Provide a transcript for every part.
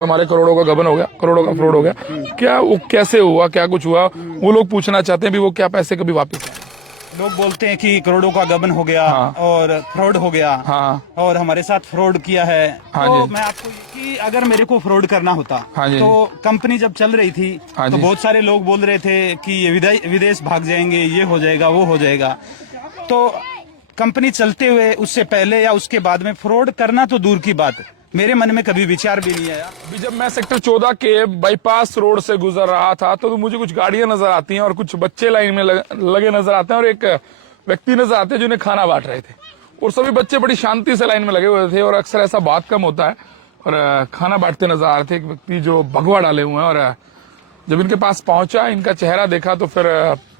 हमारे करोड़ों का गबन हो गया, करोड़ों का फ्रॉड हो गया। क्या वो कैसे हुआ, क्या कुछ हुआ, वो लोग पूछना चाहते हैं भी वो क्या पैसे कभी वापस आए। लोग बोलते हैं कि करोड़ों का गबन हो गया हाँ। और फ्रॉड हो गया। हाँ और हमारे साथ फ्रॉड किया है। हाँ तो जी। मैं आपको कि अगर मेरे को फ्रॉड करना होता हाँ जी। तो कंपनी जब चल रही थी हाँ तो जी। बहुत सारे लोग बोल रहे थे कि ये विदेश भाग जाएंगे, ये हो जाएगा, वो हो जाएगा। तो कंपनी चलते हुए उससे पहले या उसके बाद में फ्रॉड करना तो दूर की बात, मेरे मन में कभी विचार भी नहीं आया। अभी जब मैं सेक्टर 14 के बाईपास रोड से गुजर रहा था तो मुझे कुछ गाड़ियां नजर आती हैं और कुछ बच्चे लाइन में लगे नजर आते हैं और एक व्यक्ति नजर आते हैं जिन्हें खाना बांट रहे थे और सभी बच्चे बड़ी शांति से लाइन में लगे हुए थे और अक्सर ऐसा बहुत कम होता है। और खाना बांटते नजर आ रहे थे एक व्यक्ति जो भगवा डाले हुए हैं और जब इनके पास पहुंचा, इनका चेहरा देखा तो फिर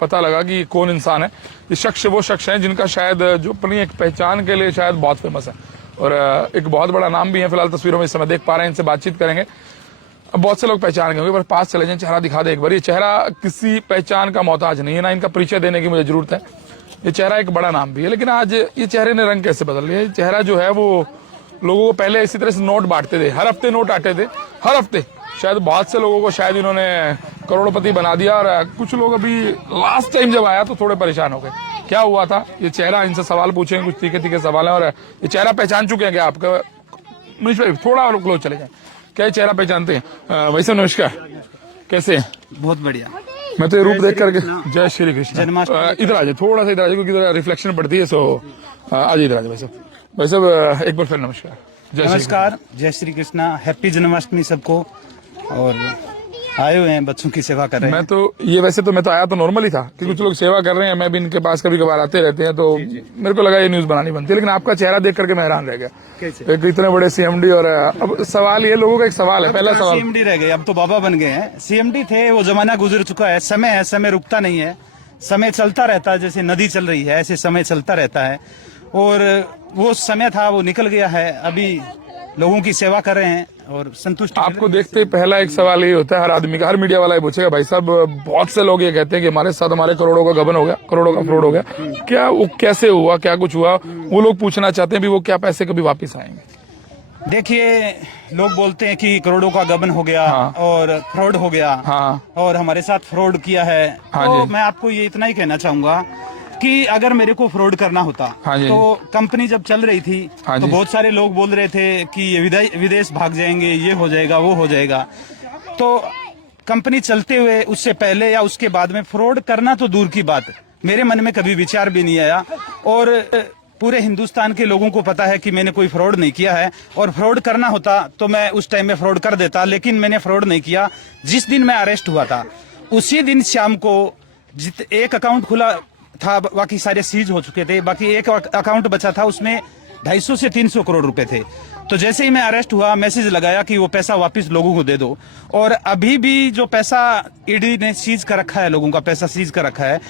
पता लगा कि कौन इंसान है। ये शख्स वो शख्स है जिनका शायद जो अपनी एक पहचान के लिए शायद बहुत फेमस है और एक बहुत बड़ा नाम भी है। फिलहाल तस्वीरों में इस समय देख पा रहे हैं, इनसे बातचीत करेंगे। अब बहुत से लोग पहचान गए पर पास चले जाएं, चेहरा दिखा दे एक बार। ये चेहरा किसी पहचान का मोहताज नहीं है, ना इनका परिचय देने की मुझे जरूरत है। ये चेहरा एक बड़ा नाम भी है, लेकिन आज ये चेहरे ने रंग कैसे बदल लिया। ये चेहरा जो है वो लोगों को पहले इसी तरह से नोट बांटते थे, हर हफ्ते नोट आते थे, हर हफ्ते। शायद बहुत से लोगों को शायद इन्होंने करोड़पति बना दिया और कुछ लोग अभी लास्ट टाइम जब आया तो थोड़े परेशान हो गए। क्या हुआ था, ये चेहरा, इनसे सवाल पूछेंगे, कुछ तीखे तीखे सवाल हैं। और ये चेहरा पहचान चुके हैं क्या आपका? मनीष भाई थोड़ा और क्लोज चले जाए। क्या ये चेहरा पहचानते हैं? वैसे नमस्कार, कैसे हैं? बहुत बढ़िया। मैं तो ये रूप देख करके जय श्री कृष्ण। जन्माष्टमी। इधर आ जाए, थोड़ा सा इधर आ जाए क्योंकि इधर रिफ्लेक्शन पड़ती है। सो आज इधर आ जाए। भाई साहब एक बार फिर नमस्कार। नमस्कार, जय श्री कृष्णा, हैप्पी जन्माष्टमी सबको। और आए हुए हैं, बच्चों की सेवा कर रहे हैं। मैं तो ये वैसे तो मैं तो आया तो नॉर्मल ही था कि कुछ लोग सेवा कर रहे हैं, मैं भी इनके पास कभी कभार आते रहते हैं, तो मेरे को लगा ये न्यूज बनानी बनती है। लेकिन आपका चेहरा देख करके मैं हैरान रह गया। एक इतने बड़े सीएमडी। और अब सवाल ये, लोगों का एक सवाल है, पहला सवाल। सीएमडी रह गए, अब तो बाबा बन गए हैं। सीएमडी थे, वो जमाना गुजर चुका है। समय है, समय रुकता नहीं है, समय चलता रहता है। जैसे नदी चल रही है ऐसे समय चलता रहता है। और वो समय था, वो निकल गया है। अभी लोगों की सेवा कर रहे हैं और संतुष्ट। आपको देखते ही पहला एक सवाल ये होता है हर आदमी का, हर मीडिया वाला ये पूछेगा, भाई साहब बहुत से लोग ये कहते हैं कि हमारे साथ हमारे करोड़ों का गबन हो गया, करोड़ों का फ्रॉड हो गया। क्या वो कैसे हुआ, क्या कुछ हुआ, वो लोग पूछना चाहते हैं भी वो क्या पैसे कभी वापस आएंगे। देखिए, लोग बोलते हैं कि करोड़ों का गबन हो गया। हाँ। और फ्रॉड हो गया। हाँ। और हमारे साथ फ्रॉड किया है। हाँ तो जी। मैं आपको ये इतना ही कहना चाहूंगा कि अगर मेरे को फ्रॉड करना होता हाँ जी। तो कंपनी जब चल रही थी हाँ तो जी। बहुत सारे लोग बोल रहे थे कि ये विदेश भाग जाएंगे, ये हो जाएगा, वो हो जाएगा। तो कंपनी चलते हुए उससे पहले या उसके बाद में फ्रॉड करना तो दूर की बात, मेरे मन में कभी विचार भी नहीं आया। और पूरे हिंदुस्तान के लोगों को पता है कि मैंने कोई फ्रॉड नहीं किया है। और फ्रॉड करना होता तो मैं उस टाइम में फ्रॉड कर देता, लेकिन मैंने फ्रॉड नहीं किया। जिस दिन मैं अरेस्ट हुआ था उसी दिन शाम को एक अकाउंट खुला था, बाकी सारे सीज हो चुके थे। बाकी एक अकाउंट बचा था, उसमें 250 से 300 करोड़ रुपए थे। तो जैसे ही मैं अरेस्ट हुआ, मैसेज लगाया कि वो पैसा वापस लोगों को दे दो। और अभी भी जो पैसा ईडी ने सीज कर रखा है, लोगों का पैसा सीज कर रखा है,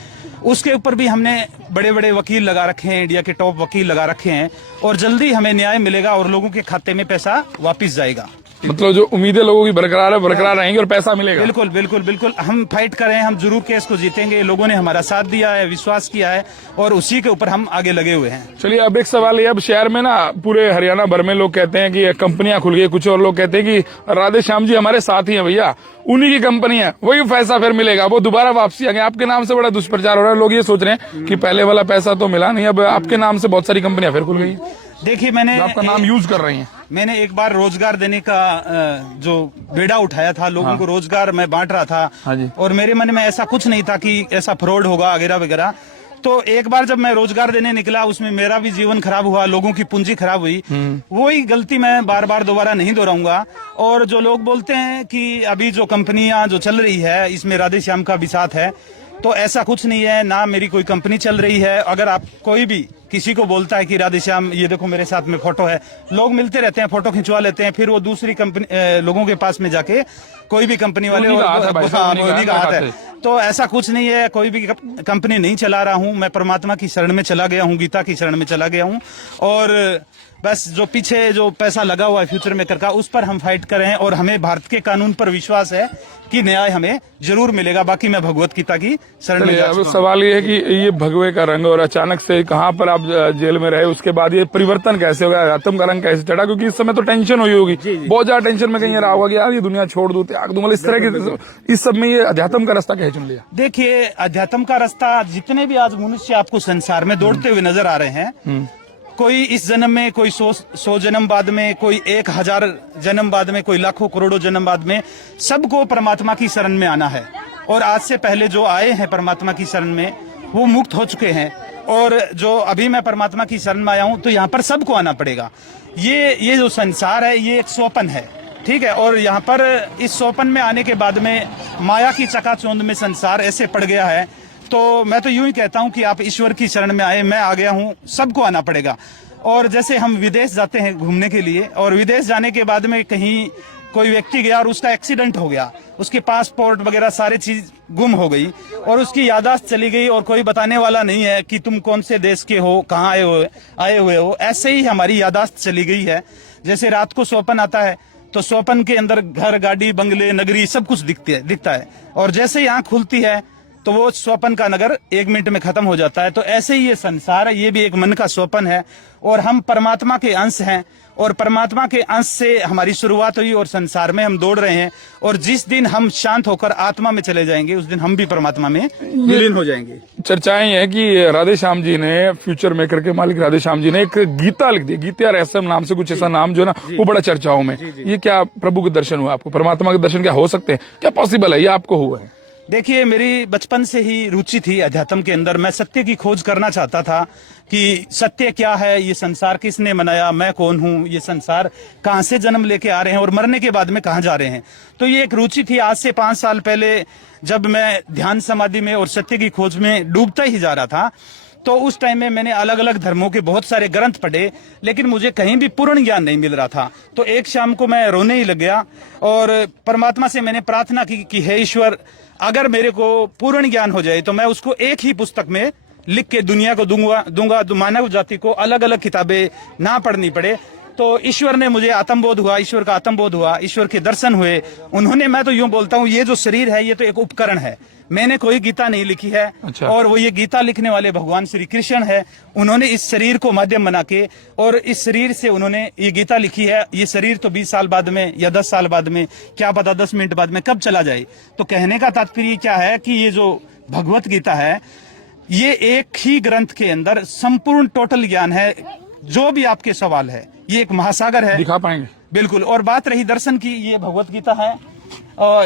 उसके ऊपर भी हमने बड़े बड़े वकील लगा रखे हैं, इंडिया के टॉप वकील लगा रखे हैं। और जल्दी हमें न्याय मिलेगा और लोगों के खाते में पैसा वापिस जाएगा। मतलब जो उम्मीदें लोगों की बरकरार है, बरकरार रहेंगी और पैसा मिलेगा। बिल्कुल बिल्कुल बिल्कुल, हम फाइट करें, हम जरूर केस को जीतेंगे। लोगों ने हमारा साथ दिया है, विश्वास किया है और उसी के ऊपर हम आगे लगे हुए हैं। चलिए अब एक सवाल ये, अब शहर में ना पूरे हरियाणा भर में लोग कहते हैं कि कंपनियां खुल गई, कुछ और लोग कहते हैं कि राधे श्याम जी हमारे साथ ही हैं भैया, उन्हीं की कंपनी है, वही पैसा फिर मिलेगा, वो दोबारा वापसी आ गए। आपके नाम से बड़ा दुष्प्रचार हो रहा है। लोग ये सोच रहे हैं कि पहले वाला पैसा तो मिला नहीं, अब आपके नाम से बहुत सारी कंपनियां फिर खुल गई। देखिए, मैंने आपका नाम यूज कर रही हैं। मैंने एक बार रोजगार देने का जो बेड़ा उठाया था, लोगों को रोजगार मैं बांट रहा था। हाँ जी। और मेरे मन में ऐसा कुछ नहीं था कि ऐसा फ्रॉड होगा वगैरह वगैरह। तो एक बार जब मैं रोजगार देने निकला, उसमें मेरा भी जीवन खराब हुआ, लोगों की पूंजी खराब हुई। वही गलती मैं बार बार दोबारा नहीं दोहराऊंगा। और जो लोग बोलते हैं कि अभी जो कंपनियां जो चल रही है इसमें राधे श्याम का भी साथ है, तो ऐसा कुछ नहीं है। ना मेरी कोई कंपनी चल रही है। अगर आप कोई भी किसी को बोलता है कि राधे श्याम, ये देखो मेरे साथ में फोटो है, लोग मिलते रहते हैं, फोटो खिंचवा लेते हैं, फिर वो दूसरी कंपनी लोगों के पास में जाके कोई भी कंपनी वाले उन्हीं का हाथ है। तो ऐसा कुछ नहीं है, कोई भी कंपनी नहीं चला रहा हूं। मैं परमात्मा की शरण में चला गया हूं, गीता की शरण में चला गया हूं। और बस जो पीछे जो पैसा लगा हुआ है फ्यूचर में करका, उस पर हम फाइट कर रहे हैं। और हमें भारत के कानून पर विश्वास है कि न्याय हमें जरूर मिलेगा। बाकी मैं भगवत गीता की शरण में जा चुका हूं। सवाल ये है कि ये भगवे का रंग और अचानक से कहाँ पर आप आप जेल में रहे, उसके बाद ये परिवर्तन कैसे हो गया, अध्यात्म का रंग कैसे चढ़ा? क्योंकि इस समय तो टेंशन हुई होगी, बहुत ज्यादा टेंशन में कहीं ये रहा होगा कि यार ये दुनिया छोड़ दूं, त्याग दूं, मतलब इस तरह की, इस सब में ये अध्यात्म का रास्ता कैसे चुन लिया? देखिए, अध्यात्म का रास्ता, जितने भी आज मनुष्य आपको संसार में दौड़ते हुए नजर आ रहे हैं, कोई इस जन्म में, कोई 100 जन्म बाद में, कोई 1000 जन्म बाद में, कोई लाखों करोड़ों जन्म बाद में, सबको परमात्मा की शरण में आना है। और आज से पहले जो आए हैं परमात्मा की शरण में, वो मुक्त हो चुके हैं। और जो अभी मैं परमात्मा की शरण में आया हूं, तो यहाँ पर सबको आना पड़ेगा। ये जो संसार है, ये एक सोपन है, ठीक है। और यहाँ पर इस सोपन में आने के बाद में माया की चकाचौंध में संसार ऐसे पड़ गया है। तो मैं तो यूं ही कहता हूं कि आप ईश्वर की शरण में आए, मैं आ गया हूं, सबको आना पड़ेगा। और जैसे हम विदेश जाते हैं घूमने के लिए, और विदेश जाने के बाद में कहीं कोई व्यक्ति गया और उसका एक्सीडेंट हो गया, उसके पासपोर्ट वगैरह सारी चीज गुम हो गई और उसकी याददाश्त चली गई, और कोई बताने वाला नहीं है कि तुम कौन से देश के हो, कहाँ आए हुए हो। ऐसे ही हमारी याददाश्त चली गई है। जैसे रात को स्वप्न आता है, तो स्वप्न के अंदर घर, गाड़ी, बंगले, नगरी सब कुछ दिखता है, और जैसे ही आंख खुलती है तो वो स्वप्न का नगर 1 मिनट में खत्म हो जाता है। तो ऐसे ही ये संसार है, ये भी एक मन का स्वप्न है, और हम परमात्मा के अंश हैं, और परमात्मा के अंश से हमारी शुरुआत हुई, और संसार में हम दौड़ रहे हैं। और जिस दिन हम शांत होकर आत्मा में चले जाएंगे, उस दिन हम भी परमात्मा में विलीन हो जाएंगे। चर्चाएं है कि राधे श्याम जी ने, फ्यूचर मेकर के मालिक राधे श्याम जी ने एक गीता लिख दी, गीता रहस्यम नाम से कुछ ऐसा नाम जो है ना, वो बड़ा चर्चाओं में। ये क्या प्रभु के दर्शन हुआ आपको? परमात्मा के दर्शन क्या हो सकते हैं? क्या पॉसिबल है? ये आपको हुआ है? देखिए, मेरी बचपन से ही रुचि थी अध्यात्म के अंदर। मैं सत्य की खोज करना चाहता था कि सत्य क्या है, ये संसार किसने बनाया, मैं कौन हूँ, ये संसार कहाँ से जन्म लेके आ रहे हैं और मरने के बाद में कहाँ जा रहे हैं। तो ये एक रुचि थी। आज से 5 साल पहले जब मैं ध्यान समाधि में और सत्य की खोज में डूबता ही जा रहा था, तो उस टाइम में मैंने अलग अलग धर्मों के बहुत सारे ग्रंथ पढ़े, लेकिन मुझे कहीं भी पूर्ण ज्ञान नहीं मिल रहा था। तो एक शाम को मैं रोने ही लग गया, और परमात्मा से मैंने प्रार्थना की कि हे ईश्वर, अगर मेरे को पूर्ण ज्ञान हो जाए तो मैं उसको एक ही पुस्तक में लिख के दुनिया को दूंगा, मानव जाति को अलग अलग किताबें ना पढ़नी पड़े। तो ईश्वर ने मुझे आत्मबोध हुआ, ईश्वर का आत्मबोध हुआ, ईश्वर के दर्शन हुए। उन्होंने, मैं तो यूं बोलता हूं, ये जो शरीर है ये तो एक उपकरण है, मैंने कोई गीता नहीं लिखी है। अच्छा। और वो ये गीता लिखने वाले भगवान श्री कृष्ण है। उन्होंने इस शरीर को माध्यम बना के, और इस शरीर से उन्होंने ये गीता लिखी है। ये शरीर तो 20 साल बाद में या 10 साल बाद में, क्या पता 10 मिनट बाद में कब चला जाए। तो कहने का तात्पर्य क्या है कि ये जो भगवत गीता है, ये एक ही ग्रंथ के अंदर संपूर्ण टोटल ज्ञान है। जो भी आपके सवाल है, ये एक महासागर है। दिखा पाएंगे? बिल्कुल। और बात रही दर्शन की, ये भगवत गीता है,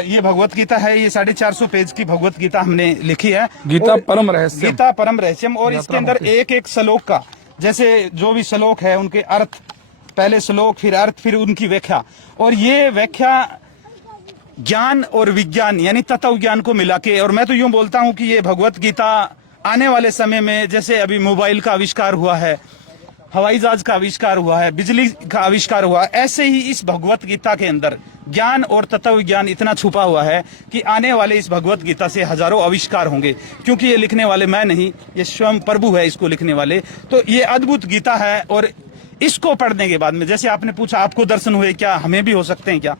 ये भगवत गीता है, ये 450 पेज की भगवत गीता हमने लिखी है, गीता परम रहस्यम। गीता परम रहस्यम। और इसके अंदर एक एक श्लोक का, जैसे जो भी श्लोक है उनके अर्थ, पहले श्लोक, फिर अर्थ, फिर उनकी व्याख्या। और ये व्याख्या ज्ञान और विज्ञान यानी तत्व ज्ञान को मिला के, और मैं तो यूं बोलता हूं कि ये भगवत गीता आने वाले समय में, जैसे अभी मोबाइल का आविष्कार हुआ है, हवाई जहाज का आविष्कार हुआ है, बिजली का आविष्कार हुआ, ऐसे ही इस भगवत गीता के अंदर ज्ञान और तत्व ज्ञान इतना छुपा हुआ है कि आने वाले इस भगवत गीता से हजारों आविष्कार होंगे। क्योंकि ये लिखने वाले मैं नहीं, ये स्वयं प्रभु है इसको लिखने वाले। तो ये अद्भुत गीता है, और इसको पढ़ने के बाद में, जैसे आपने पूछा आपको दर्शन हुए क्या, हमें भी हो सकते हैं क्या,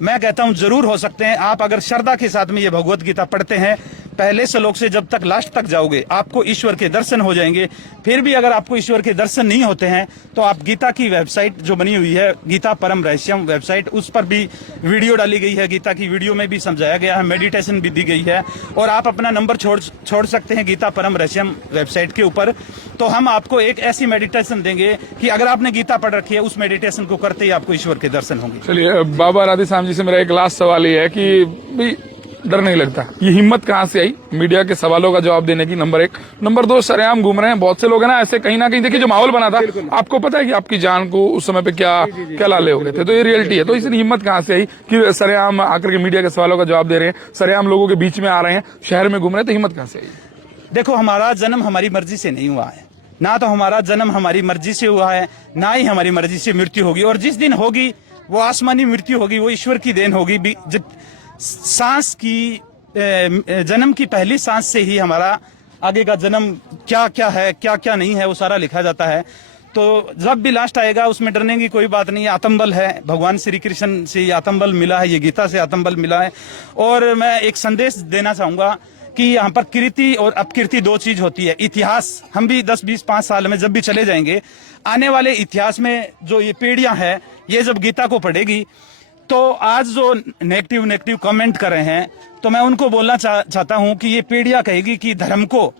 मैं कहता हूं जरूर हो सकते हैं। आप अगर श्रद्धा के साथ में ये भगवत गीता पढ़ते हैं, पहले श्लोक से जब तक लास्ट तक जाओगे, आपको ईश्वर के दर्शन हो जाएंगे। फिर भी अगर आपको ईश्वर के दर्शन नहीं होते हैं, तो आप गीता की वेबसाइट जो बनी हुई है, गीता परम रहस्यम वेबसाइट, उस पर भी वीडियो डाली गई है। गीता की वीडियो में भी समझाया गया है, मेडिटेशन भी दी गई है, और आप अपना नंबर छोड़ सकते हैं गीता परम रहस्यम वेबसाइट के ऊपर। तो हम आपको एक ऐसी मेडिटेशन देंगे कि अगर आपने गीता पढ़ रखी है, उस मेडिटेशन को करते ही आपको ईश्वर के दर्शन होंगे। चलिए, बाबा राधे श्याम जी से मेरा एक लास्ट सवाल ये है कि भाई डर नहीं लगता, ये हिम्मत कहाँ से आई मीडिया के सवालों का जवाब देने की? नंबर 1। नंबर 2, सरेआम घूम रहे हैं बहुत से लोग, है ना, ऐसे कहीं ना कहीं। देखिए, जो माहौल बना था, आपको पता है कि आपकी जान को उस समय पे क्या लाले हो गए थे, तो ये रियलिटी है। तो इसलिए हिम्मत कहाँ से आई कि सरेआम आकर के मीडिया के सवालों का जवाब दे रहे हैं, सरेआम लोगों के बीच में आ रहे हैं, शहर में घूम रहे हैं, तो हिम्मत कहाँ से आई? देखो, हमारा जन्म हमारी मर्जी से नहीं हुआ है, ना तो हमारा जन्म हमारी मर्जी से हुआ है, ना ही हमारी मर्जी से मृत्यु होगी। और जिस दिन होगी वो आसमानी मृत्यु होगी, वो ईश्वर की देन होगी। सांस की, जन्म की पहली सांस से ही हमारा आगे का जन्म क्या क्या है, क्या क्या नहीं है, वो सारा लिखा जाता है। तो जब भी लास्ट आएगा उसमें डरने की कोई बात नहीं है। आत्मबल है, भगवान श्री कृष्ण से आत्मबल मिला है, ये गीता से आत्मबल मिला है। और मैं एक संदेश देना चाहूंगा, कि यहाँ पर कीर्ति और अपकीर्ति दो चीज होती है। इतिहास हम भी 10, 20, 5 साल में जब भी चले जाएंगे, आने वाले इतिहास में जो ये पीढ़ियां हैं, ये जब गीता को पढ़ेगी, तो आज जो नेगेटिव कमेंट कर रहे हैं, तो मैं उनको बोलना चाहता हूं कि ये पीढ़ियां कहेगी कि धर्म को,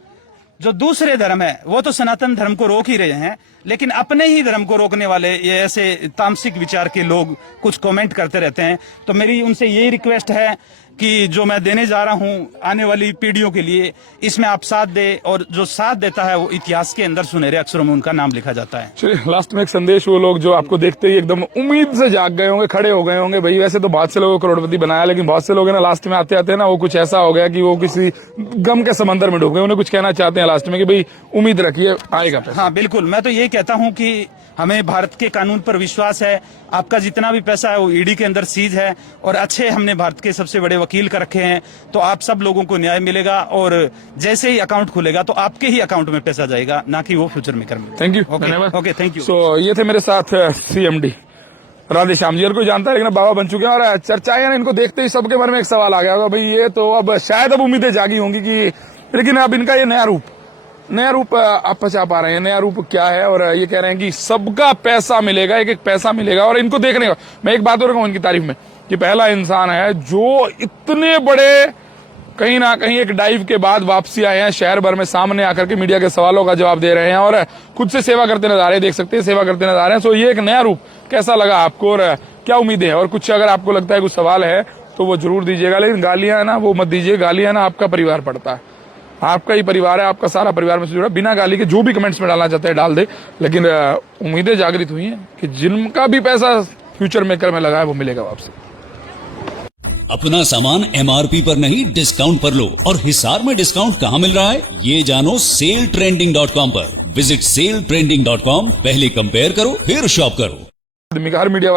जो दूसरे धर्म है वो तो सनातन धर्म को रोक ही रहे हैं, लेकिन अपने ही धर्म को रोकने वाले ये ऐसे तामसिक विचार के लोग कुछ कमेंट करते रहते हैं। तो मेरी उनसे यही रिक्वेस्ट है कि जो मैं देने जा रहा हूं आने वाली पीढ़ियों के लिए, इसमें आप साथ दे, और जो साथ देता है वो इतिहास के अंदर सुनहरे अक्षरों में उनका नाम लिखा जाता है। चलिए लास्ट में एक संदेश, वो लोग जो आपको देखते ही एकदम उम्मीद से जाग गए होंगे, खड़े हो गए होंगे, भाई वैसे तो बहुत से लोगों को करोड़पति बनाया, लेकिन बहुत से लोग हैं ना लास्ट में आते आते ना वो कुछ ऐसा हो गया कि वो किसी गम के समंदर में डूब गए। उन्हें कुछ कहना चाहते हैं लास्ट में कि भाई उम्मीद रखिए आएगा पैसा। हाँ बिल्कुल, मैं तो यही कहता हूं कि हमें भारत के कानून पर विश्वास है। आपका जितना भी पैसा है वो ईडी के अंदर सीज है, और अच्छे हमने भारत के सबसे बड़े वकील कर रखे हैं, तो आप सब लोगों को न्याय मिलेगा, और जैसे ही अकाउंट खुलेगा तो आपके ही अकाउंट में पैसा जाएगा, ना कि वो फ्यूचर मेकर में। थैंक यू, धन्यवाद। Okay, thank you. सो ये थे मेरे साथ CMD राधे श्याम जी। और कोई जानता है, लेकिन बाबा बन चुके हैं, और चर्चाएं ना इनको देखते ही सबके मन में एक सवाल आ गया होगा, भाई ये तो अब शायद अब उम्मीदें जागी होंगी कि, लेकिन अब इनका ये नया रूप आप पचा पा रहे हैं। नया रूप क्या है, और ये कह रहे हैं कि सबका पैसा मिलेगा, एक एक पैसा मिलेगा। और इनको देखने का मैं एक बात और कहूं इनकी तारीफ में, कि पहला इंसान है जो इतने बड़े कहीं ना कहीं एक डाइव के बाद वापसी आए हैं, शहर भर में सामने आकर के मीडिया के सवालों का जवाब दे रहे हैं, और खुद से सेवा करते नजर आ रहे हैं, देख सकते हैं सेवा करते नजर आ रहे हैं। सो ये एक नया रूप कैसा लगा आपको, और क्या उम्मीदें हैं, और कुछ अगर आपको लगता है कुछ सवाल है तो वो जरूर दीजिएगा, लेकिन गालियां ना वो मत दीजिए। गालियां ना आपका परिवार पड़ता है, आपका ही परिवार है, आपका सारा परिवार में से जुड़ा, बिना गाली के जो भी कमेंट्स में डालना चाहते हैं डाल दे, लेकिन उम्मीदें जागृत हुई हैं कि जिनका भी पैसा फ्यूचर मेकर में लगा है वो मिलेगा वापसी। अपना सामान MRP पर नहीं डिस्काउंट पर लो, और हिसार में डिस्काउंट कहाँ मिल रहा है ये जानो SaleTrending.com पर। विजिट SaleTrending.com, पहले कंपेयर करो फिर शॉप करो। हर मीडिया